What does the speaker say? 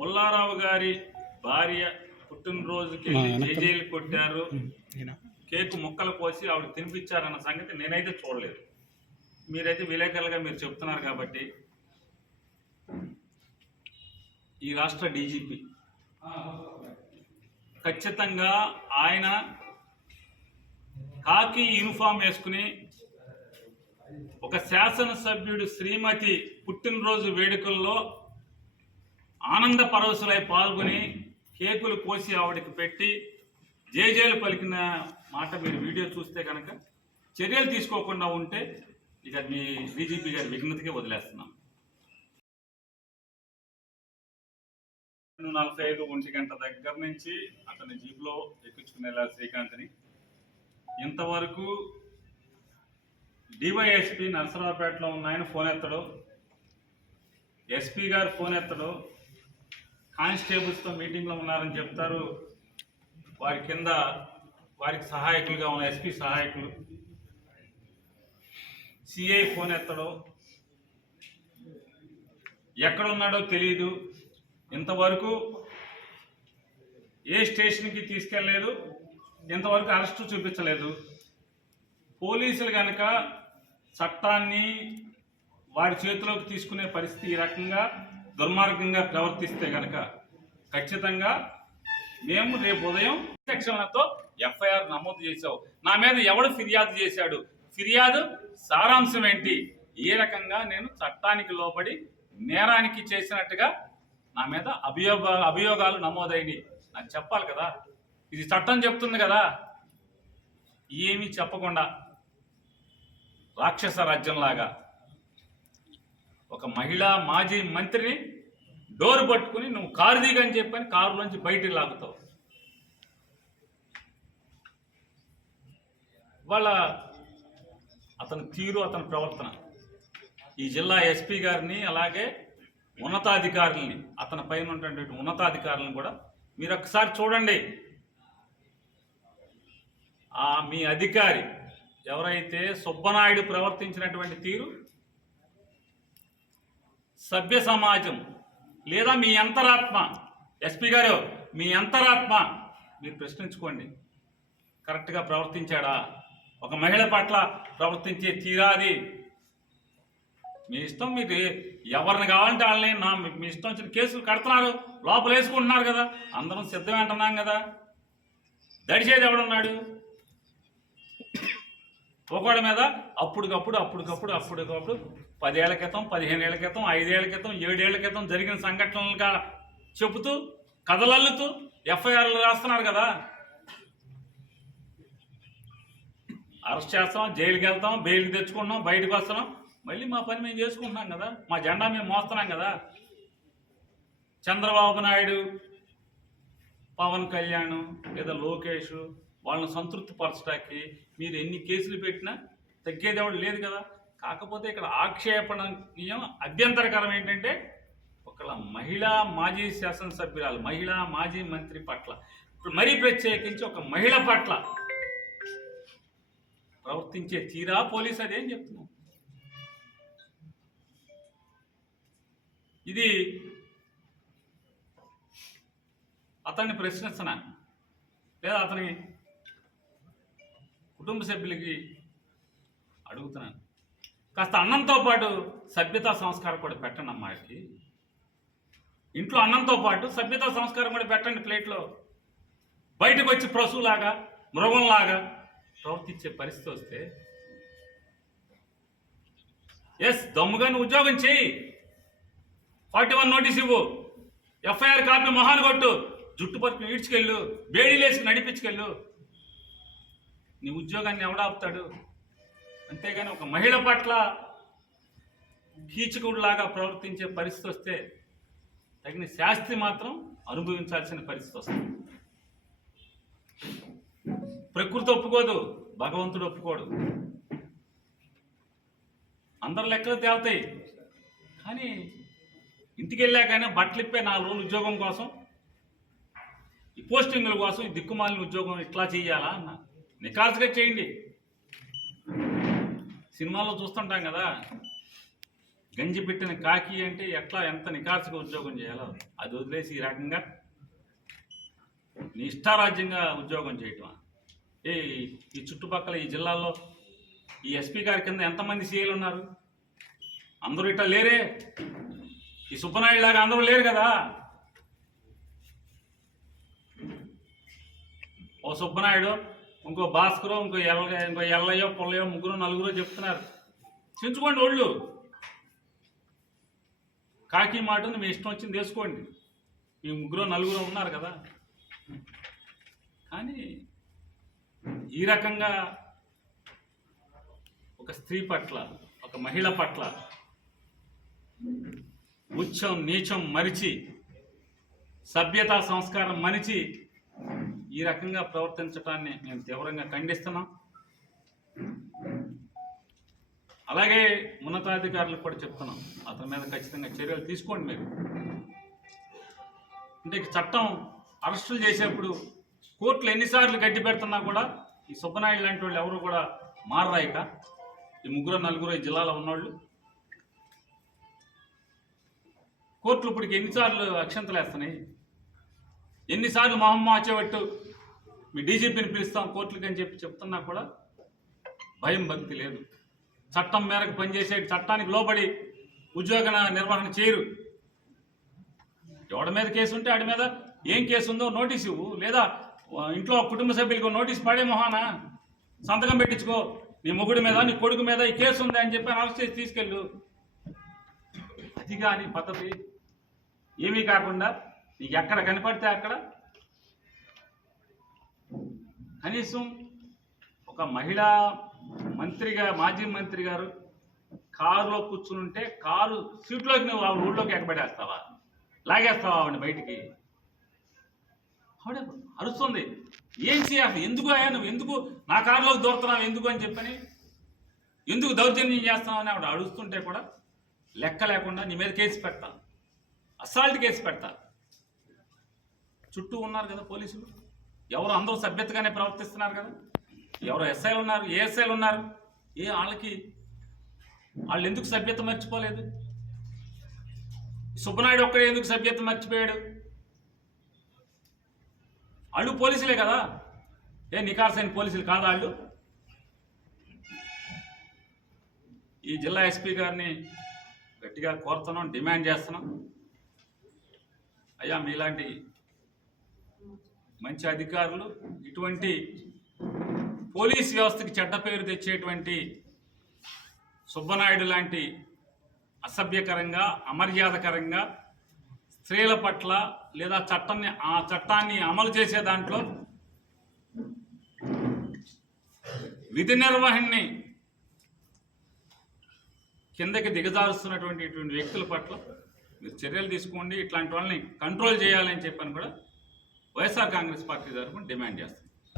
ముల్లారావు గారి భార్య పుట్టినరోజుకి జైలు కొట్టారు, కేకు ముక్కలు కోసి ఆవిడ తినిపించారన్న సంగతి నేనైతే చూడలేదు. మీరైతే విలేకరులుగా మీరు చెప్తున్నారు కాబట్టి ఈ రాష్ట్ర డీజీపీ ఖచ్చితంగా ఆయన కాకి యూనిఫామ్ వేసుకుని ఒక శాసనసభ్యుడు శ్రీమతి పుట్టినరోజు వేడుకల్లో ఆనంద పరవశులై పాల్గొని కేకులు కోసి ఆవిడకి పెట్టి జేజేలు పలికిన మాట మీరు వీడియో చూస్తే కనుక చర్యలు తీసుకోకుండా ఉంటే ఇక మీ డీజీపీ గారి విఘ్నతకే వదిలేస్తున్నాం. 45 ఒంటి గంట దగ్గర నుంచి అతని జీప్లో ఎక్కించుకునేలా శ్రీకాంత్ని ఇంతవరకు డివైఎస్పీ నరసరావుపేటలో ఉన్న ఆయన ఫోన్ ఎత్తడు, ఎస్పీ గారు ఫోన్ ఎత్తడు, కానిస్టేబుల్స్తో మీటింగ్లో ఉన్నారని చెప్తారు. వారి కింద వారికి సహాయకులుగా ఉన్న ఎస్పీ సహాయకులు, సిఐ ఫోన్ ఎత్తడు, ఎక్కడున్నాడో తెలియదు. ఇంతవరకు ఏ స్టేషన్కి తీసుకెళ్ళలేదు, ఇంతవరకు అరెస్టు చూపించలేదు. పోలీసులు కనుక చట్టాన్ని వారి చేతిలోకి తీసుకునే పరిస్థితి ఈ రకంగా దుర్మార్గంగా ప్రవర్తిస్తే కనుక ఖచ్చితంగా మేము రేపు ఉదయం సెక్షన్లతో ఎఫ్ఐఆర్ నమోదు చేశావు. నా మీద ఎవడు ఫిర్యాదు చేశాడు, ఫిర్యాదు సారాంశం ఏంటి, ఏ రకంగా నేను చట్టానికి లోబడి నేరానికి చేసినట్టుగా నా మీద అభియోగాలు నమోదైనవి నాకు చెప్పాలి కదా. ఇది చట్టం చెప్తుంది కదా. ఏమీ చెప్పకుండా రాక్షస రాజ్యంలాగా ఒక మహిళా మాజీ మంత్రిని డోరు పట్టుకుని నువ్వు కారు దిగని చెప్పని కారులోంచి బయటికి లాగుతావు. వాళ్ళ అతని తీరు, అతని ప్రవర్తన ఈ జిల్లా ఎస్పీ గారిని అలాగే ఉన్నతాధికారులని, అతని పైన ఉన్నటువంటి ఉన్నతాధికారులను కూడా మీరు ఒకసారి చూడండి. మీ అధికారి ఎవరైతే సుబ్బనాయుడు ప్రవర్తించినటువంటి తీరు సభ్య సమాజం లేదా మీ అంతరాత్మ, ఎస్పీ గారు మీ అంతరాత్మ మీరు ప్రశ్నించుకోండి. కరెక్ట్గా ప్రవర్తించాడా? ఒక మహిళ పట్ల ప్రవర్తించే తీరాది మీ ఇష్టం. మీరు ఎవరిని కావాలంటే వాళ్ళని మీ ఇష్టం వచ్చిన కేసులు కడుతున్నారు, లోపల వేసుకుంటున్నారు కదా, అందరం సిద్ధమే అంటున్నాం కదా. దడిచేది ఎవడున్నాడు? ఒకటి మీద అప్పటికప్పుడు 10 ఏళ్ల క్రితం, 15 ఏళ్ల క్రితం, 5 ఏళ్ల క్రితం, 7 ఏళ్ల క్రితం జరిగిన సంఘటనలుగా చెబుతూ కథలల్లుతూ ఎఫ్ఐఆర్లు రాస్తున్నారు కదా. అరెస్ట్ చేస్తాం, జైలుకి వెళ్తాం, బెయిల్కి తెచ్చుకుంటున్నాం, బయటకు వస్తున్నాం, మళ్ళీ మా పని మేము చేసుకుంటున్నాం కదా, మా జెండా మేము మోస్తున్నాం కదా. చంద్రబాబు నాయుడు, పవన్ కళ్యాణ్ లేదా లోకేష్ వాళ్ళని సంతృప్తి పరచడానికి మీరు ఎన్ని కేసులు పెట్టినా తగ్గేదేవాడు లేదు కదా. కాకపోతే ఇక్కడ ఆక్షేపణీయం, అభ్యంతరకరం ఏంటంటే ఒక మహిళా మాజీ శాసనసభ్యురాలు, మహిళా మాజీ మంత్రి పట్ల, మరీ ప్రత్యేకించి ఒక మహిళ పట్ల ప్రవర్తించే తీరా పోలీసు అదేం చెప్తున్నాం. ఇది అతన్ని ప్రశ్నిస్తున్నా లేదా అతని కుటుంబ సభ్యులకి అడుగుతున్నాను, కాస్త అన్నంతో పాటు సభ్యతా సంస్కారం కూడా పెట్టండి. అమ్మాయికి ఇంట్లో అన్నంతో పాటు సభ్యతా సంస్కారం కూడా పెట్టండి ప్లేట్లో. బయటకు వచ్చి పశువులాగా, మృగంలాగా ప్రవర్తించే పరిస్థితి వస్తే దమ్ముగా నువ్వు ఉద్యోగం చేయి, 41 నోటీస్ ఇవ్వు, ఎఫ్ఐఆర్ కాపీ మొహాన్ని కొట్టు, జుట్టు పట్టుకుని ఈడ్చుకెళ్ళు, బేడీలేసుకుని నడిపించుకెళ్ళు. నీ ఉద్యోగాన్ని ఎవడాపుతాడు? అంతేగాని ఒక మహిళ పట్ల కీచకుడిలాగా ప్రవర్తించే పరిస్థితి వస్తే తగిన శాస్తి మాత్రం అనుభవించాల్సిన పరిస్థితి వస్తుంది. ప్రకృతి ఒప్పుకోదు, భగవంతుడు ఒప్పుకోడు. అందరు లెక్కలు తేలుతాయి, కానీ ఇంటికి వెళ్ళాకైనా బట్టలు ఇప్పే 4 రోజులు ఉద్యోగం కోసం, ఈ పోస్టింగుల కోసం, ఈ దిక్కుమాలిన ఉద్యోగం ఇట్లా చెయ్యాలా అన్న నికాల్స్గా చేయండి. సినిమాల్లో చూస్తుంటాం కదా, గంజి పెట్టిన కాకి అంటే ఎట్లా ఎంత నికార్సుగా ఉద్యోగం చేయాలో అది వదిలేసి ఈ రకంగా నీ ఇష్టారాజ్యంగా ఉద్యోగం చేయటం. ఈ చుట్టుపక్కల ఈ జిల్లాల్లో ఈ ఎస్పీ గారి కింద ఎంతమంది సీఏలు ఉన్నారు? అందరూ ఇట్లా లేరే. ఈ సుబ్బనాయుడు లాగా అందరూ లేరు కదా. ఓ సుబ్బనాయుడు, ఇంకో భాస్కరు, ఇంకో ఎల్లయ్యో పుల్లయ్యో ముగ్గురు నలుగురు చెప్తున్నారు. చించుకోండి ఒళ్ళు. కాకి మాటను మీ ఇష్టం వచ్చింది వేసుకోండి. మీ ముగ్గురు నలుగురు ఉన్నారు కదా. కానీ ఈ రకంగా ఒక స్త్రీ పట్ల, ఒక మహిళ పట్ల ఉచ్చం నీచం మరిచి, సభ్యతా సంస్కారం మరిచి ఈ రకంగా ప్రవర్తించడాన్ని మేము తీవ్రంగా ఖండిస్తున్నాం. అలాగే ఉన్నతాధికారులకు కూడా చెప్తున్నాం, అతని మీద ఖచ్చితంగా చర్యలు తీసుకోండి. మీరు అంటే చట్టం అరెస్టులు చేసేప్పుడు కోర్టులు ఎన్నిసార్లు గడ్డి పెడుతున్నా కూడా ఈ సుబ్బనాయుడు లాంటి వాళ్ళు ఎవరు కూడా మారరాయిక. ఈ ముగ్గురు నలుగురు ఈ జిల్లాలో ఉన్నవాళ్ళు కోర్టులు ఇప్పటికి ఎన్నిసార్లు అక్షంతలు వేస్తున్నాయి, ఎన్నిసార్లు మొహం మార్చేవట్టు మీ డీజీపీని పిలుస్తాం కోర్టులకి అని చెప్తున్నా కూడా భయం భక్తి లేదు. చట్టం మేరకు పనిచేసే, చట్టానికి లోబడి ఉద్యోగ నిర్వహణ చేయరు. ఎవడి మీద కేసు ఉంటే ఆడి మీద ఏం కేసు ఉందో నోటీస్ ఇవ్వు, లేదా ఇంట్లో కుటుంబ సభ్యులకు నోటీస్ పడే మొహాన సంతకం పెట్టించుకో. నీ మొగుడి మీద, నీ కొడుకు మీద ఈ కేసు ఉంది అని చెప్పి అరెస్ట్ చేసి తీసుకెళ్ళు. అది కానీ పద్ధతి ఏమీ కాకుండా నీకు ఎక్కడ కనపడితే అక్కడ కనీసం ఒక మహిళా మంత్రిగా, మాజీ మంత్రి గారు కారులో కూర్చుని ఉంటే కారు సీట్లోకి నువ్వు ఆవిడ ఊళ్ళోకి ఎక్కబడేస్తావా, లాగేస్తావా ఆవిడని బయటికి? ఆవిడ అరుస్తుంది, ఏం చేయాలి, ఎందుకు అయ్యా నువ్వు, ఎందుకు నా కారులోకి దూరుతున్నావు, ఎందుకు అని చెప్పని, ఎందుకు దౌర్జన్యం చేస్తున్నావు అని ఆవిడ అడుగుతుంటే కూడా లెక్క లేకుండా నీ మీద కేసు పెడతా, అసాల్ట్ కేసు పెడతా. చుట్టూ ఉన్నారు కదా పోలీసులు, ఎవరు అందరూ సభ్యతగానే ప్రవర్తిస్తున్నారు కదా. ఎవరు ఎస్ఐలు ఉన్నారు, ఏఎస్ఐలు ఉన్నారు, వాళ్ళు ఎందుకు సభ్యత మర్చిపోలేదు? సుబ్బనాయుడు ఒక్కడే ఎందుకు సభ్యత మర్చిపోయాడు? వాళ్ళు పోలీసులే కదా, నికార్సైన పోలీసులు కాదా వాళ్ళు? ఈ జిల్లా ఎస్పీ గారిని గట్టిగా కోరుతున్నాం, డిమాండ్ చేస్తున్నాం. అయ్యా, మీలాంటి మంచి అధికారులు ఇటువంటి పోలీస్ వ్యవస్థకి చెడ్డ పేరు తెచ్చేటువంటి సుబ్బనాయుడు లాంటి అసభ్యకరంగా, అమర్యాదకరంగా స్త్రీల పట్ల లేదా చట్టాన్ని అమలు చేసే దాంట్లో విధి నిర్వహణని కిందకి దిగజారుస్తున్నటువంటి ఇటువంటి వ్యక్తుల పట్ల మీరు చర్యలు తీసుకోండి, ఇట్లాంటి వాళ్ళని కంట్రోల్ చేయాలని చెప్పని కూడా వైఎస్ఆర్ కాంగ్రెస్ పార్టీ తరఫున డిమాండ్ చేస్తుంది.